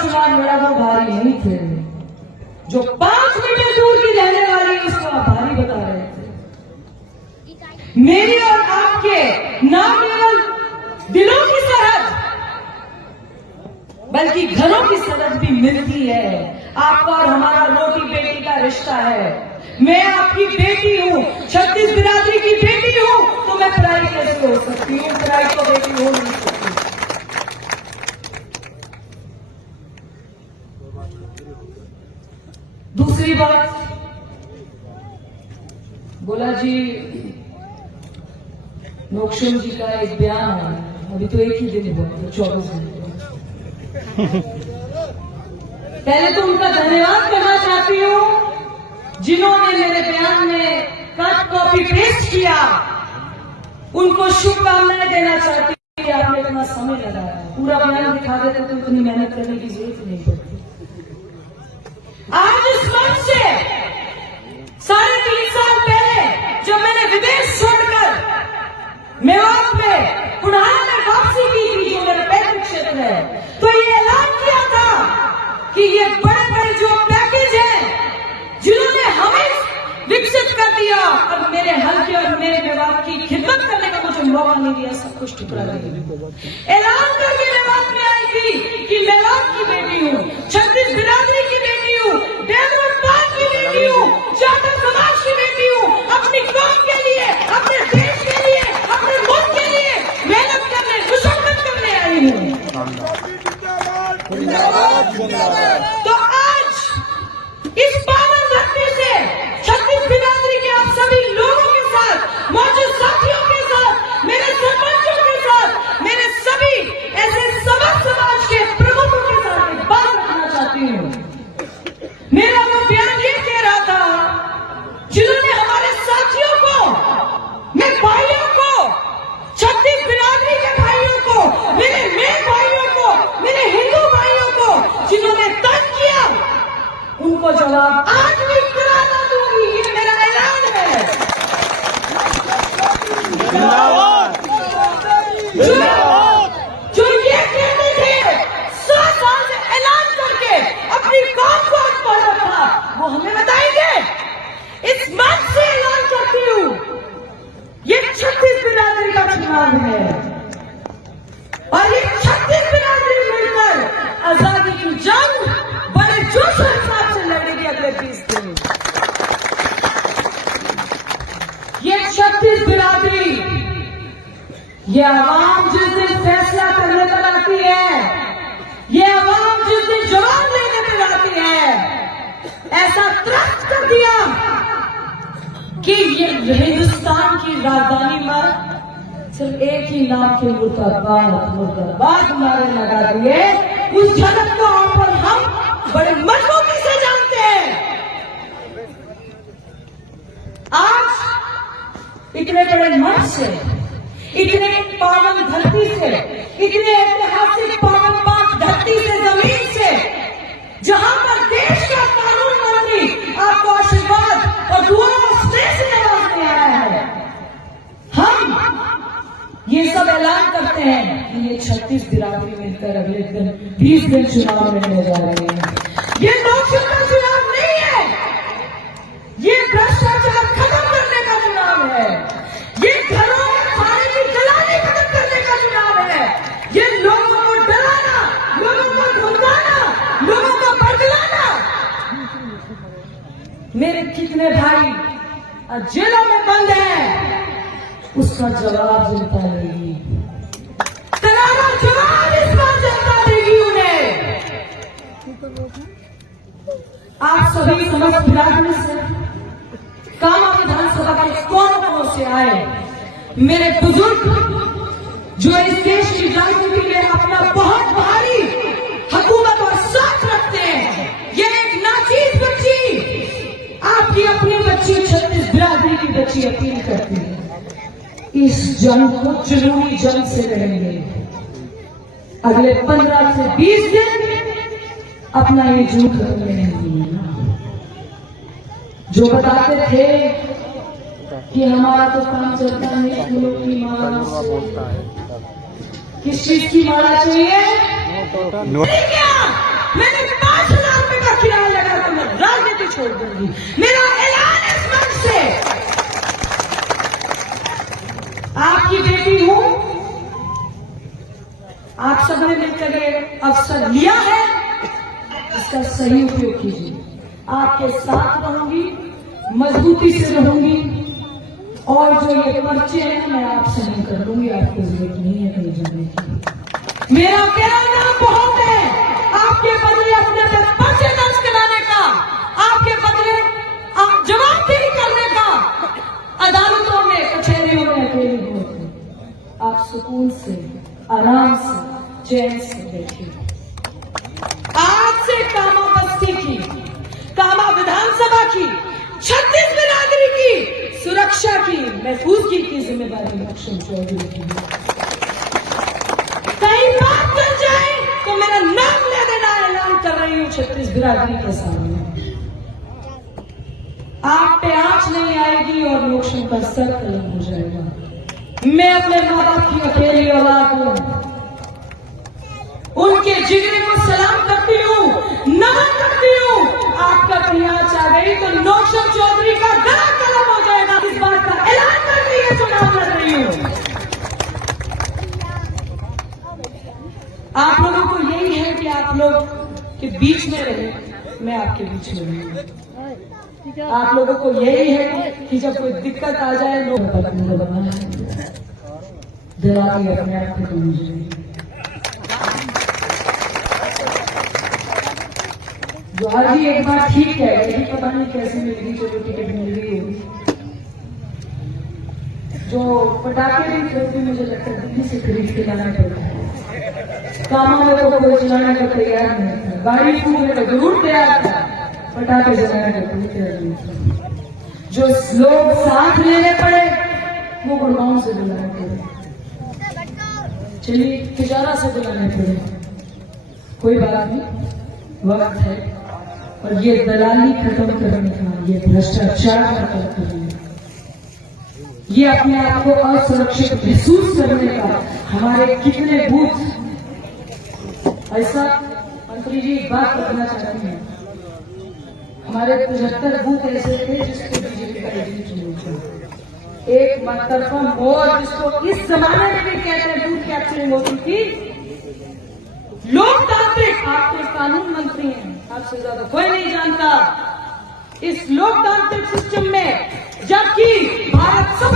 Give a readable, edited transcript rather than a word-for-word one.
चुनाव मेरा वो भारी नहीं थे, जो 5 मीटर दूर की रहने वाली उसको आप भारी बता रहे थे। मेरी और आपके न केवल दिलों की सरहद बल्कि घरों की सरहद भी मिलती है। आपका और हमारा रोटी बेटी का रिश्ता है। मैं आपकी बेटी हूँ, 36 बिरादरी की बेटी हूँ, तो मैं पराई कैसे हो सकती हूँ? पराई तो बेटी हो नहीं सकती। दूसरी बात, बोला जी नौक्षम जी का एक बयान है, अभी तो एक ही दिन हुआ, 24 दिन। पहले तो उनका धन्यवाद करना चाहती हूँ जिन्होंने मेरे बयान में कट कॉपी पेस्ट किया। उनको शुभकामनाएं देना चाहती हूँ कि आपने इतना समय लगाया। पूरा बयान दिखा देते तो इतनी मेहनत करने की जरूरत नहीं पड़ती। आज इस मंच से 3.5 साल पहले जब मैंने विदेश छोड़कर मेवात में पुराना में वापसी की थी, जो मेरा पैतृक क्षेत्र है, तो ये ऐलान किया था कि ये बड़े बड़े जो पैकेज हैं जिन्होंने हमें विकसित कर दिया, और मेरे हल्के और मेरे मेवात की खिदमत करने का मुझे मौका नहीं दिया, सब कुछ ठुकरा दिया। ऐलान करके मेवात में आई थी कि मेवात की बेटी हूँ, 36 बिरादरी की बेटी हूँ, डेवलप पार्क की बेटी हूँ, जाटव समाज की बेटी हूँ। अपनी कौम के लिए, अपने देश के लिए, अपने मुल्क के लिए मेहनत करने, मुशक्कत करने आई हूँ। तो आज इस पावन धरती से 36 बिरादरी के आप सभी लोगों के साथ, मौजूद साथियों के साथ, मेरे सरपंचों के साथ, मेरे सभी ऐसे समस्त समाज के प्रमुखों के साथ एक बात रखना चाहती हूँ। मेरा वो बयान ये कह रहा था, जिन्होंने हमारे साथियों को, मेरे भाइयों को, 36 बिरादरी के भाइयों को, मेरे भाइयों को, मेरे हिंदू भाइयों को जिन्होंने तंग किया, उनको जवाब आज भी कराना दूंगी। ये मेरा ऐलान है। जो ये कहते थे 7 साल से ऐलान करके अपनी कौम को अखबार रखा, वो हमें बताएंगे। इस मंच से ऐलान करती हूँ, ये 36 बिरादरी का चुनाव है और ये 36 बिरादरी मिलकर आजादी की जंग बड़े जोश और हिसाब से लड़ेगी अगले 20 दिन। ये 36 बिरादरी, ये आवाम जिस दिन फैसला करने पर आती है, ये आवाम जिस दिन जवाब लेने पर आती है, ऐसा त्रस्त कर दिया कि ये हिंदुस्तान की राजधानी पर सिर्फ एक ही नाम के मुर्दाबाद नारे लगा दिए। उस झलक को आप और हम बड़े मजबूती से जानते हैं। आज इतने बड़े मंच से, इतने पावन धरती से, इतने ऐतिहासिक पावन पाक धरती से, जमीन से, जहां पर देश का कानून मंत्री आपको आशीर्वाद और दुआ और स्नेह से नवाजने आया है, हम ये सब ऐलान करते हैं कि ये 36 बिरादरी मिलकर अगले दिन 20 दिन चुनाव लड़ने जा रहे हैं। ये लोकसभा चुनाव नहीं है, ये भ्रष्टाचार खत्म करने का चुनाव है, ये घरों में खाने की जलाने खत्म करने का चुनाव है, ये लोगों को डराना, लोगों को धमकाना, लोगों को बदलाना। मेरे कितने भाई जेलों में बंद हैं, उसका जवाब जनता देगी। करारा जवाब इस बार जनता देगी उन्हें। आप सभी समस्त बिरादरी से, कामा विधानसभा के कोनों से आए मेरे बुजुर्ग, जो इस देश की राजनीति में अपना बहुत भारी हुकूमत और साथ रखते हैं। ये एक नाचीज बच्ची, आपकी अपनी बच्ची 36 बिरादरी की बच्ची अपील करती है, इस जंग को जुनूनी जंग से लड़ेंगे। अगले 15 से 20 दिन अपना ये झूठ रखेंगे। जो बताते थे कि हमारा तो काम चलता है फूलों की माला से, किस चीज की माला चाहिए? क्या मैंने 5,000 रुपए का किराया लगा कर मैं राजनीति छोड़ दूंगी। मेरा ऐलान है इस मंच से। आपकी बेटी हूं, आप सबने मिलकर ये अवसर लिया है, इसका सही उपयोग कीजिए। आपके साथ रहूंगी, मजबूती से रहूंगी, और जो ये पर्चे हैं मैं आपसे नहीं कर लूंगी, आपको जरूरत नहीं है कहीं जाने की। मेरा अकेला नाम बहुत है, आपके बदले अपने पे पर्चे दर्ज कराने का, आपके बदले जवाबदेही करने का। अदालतों में, कचहरियों में अकेले होते, आप सुकून से, आराम से, चैन से बैठिए। आज से कामा बस्ती की, कामा विधानसभा की, 36 बिरादरी की सुरक्षा की, महफूजगी की जिम्मेदारी लक्ष्मण चौधरी की। कहीं बात कर जाए तो मेरा नाम ले देना, ऐलान कर रही हूं 36 बिरादरी के सामने। आप पे आंच नहीं आएगी और मोक्षण का सर कलम हो जाएगा। मैं अपने माँ बाप की अकेली औलाद हूं, उनके जिगरे को सलाम करती हूं, नमन करती हूं। आपका प्रयास आ गई तो नौशाद चौधरी का गला कलम हो जाएगा। इस बात का ऐलान कर रही है, चुनाव लड़ रही हूं। आप लोगों को यही है कि आप लोग के बीच में रहे, मैं आपके बीच में रहूंगा। आप लोगों को यही है कि जब कोई दिक्कत आ जाए लोग दिला के अपने आप को जौहर जी एक बात ठीक है, यही पता नहीं कैसे मिल गई, चलो टिकट मिल गई होगी। जो पटाखे भी खरीदते मुझे लगता है दिल्ली से खरीद के लाना पड़ता है। कामों में तो कोई चलाने का तैयार नहीं था, गाड़ी फूकने का जरूर तैयार था, पटाखे जलाने का कोई तैयार नहीं था। जो लोग साथ लेने पड़े वो गुड़गांव से बुलाने पड़े, चलिए तिजारा से बुलाने पड़े, कोई बात नहीं, वक्त है। और ये दलाली खत्म करने का, ये भ्रष्टाचार खत्म करने का, ये अपने आप को असुरक्षित महसूस करने का हमारे कितने बूथ, ऐसा मंत्री जी बात करना चाहती हैं, हमारे 75 बूथ ऐसे थे जिसको बीजेपी का एजेंट चुना, एक मतरफा मोर जिसको इस जमाने में भी कहते हैं बूथ कैप्चरिंग होती थी। लोकतांत्रिक, आप तो कानून मंत्री हैं, आपसे ज्यादा कोई नहीं जानता इस लोकतांत्रिक सिस्टम में, जबकि भारत सब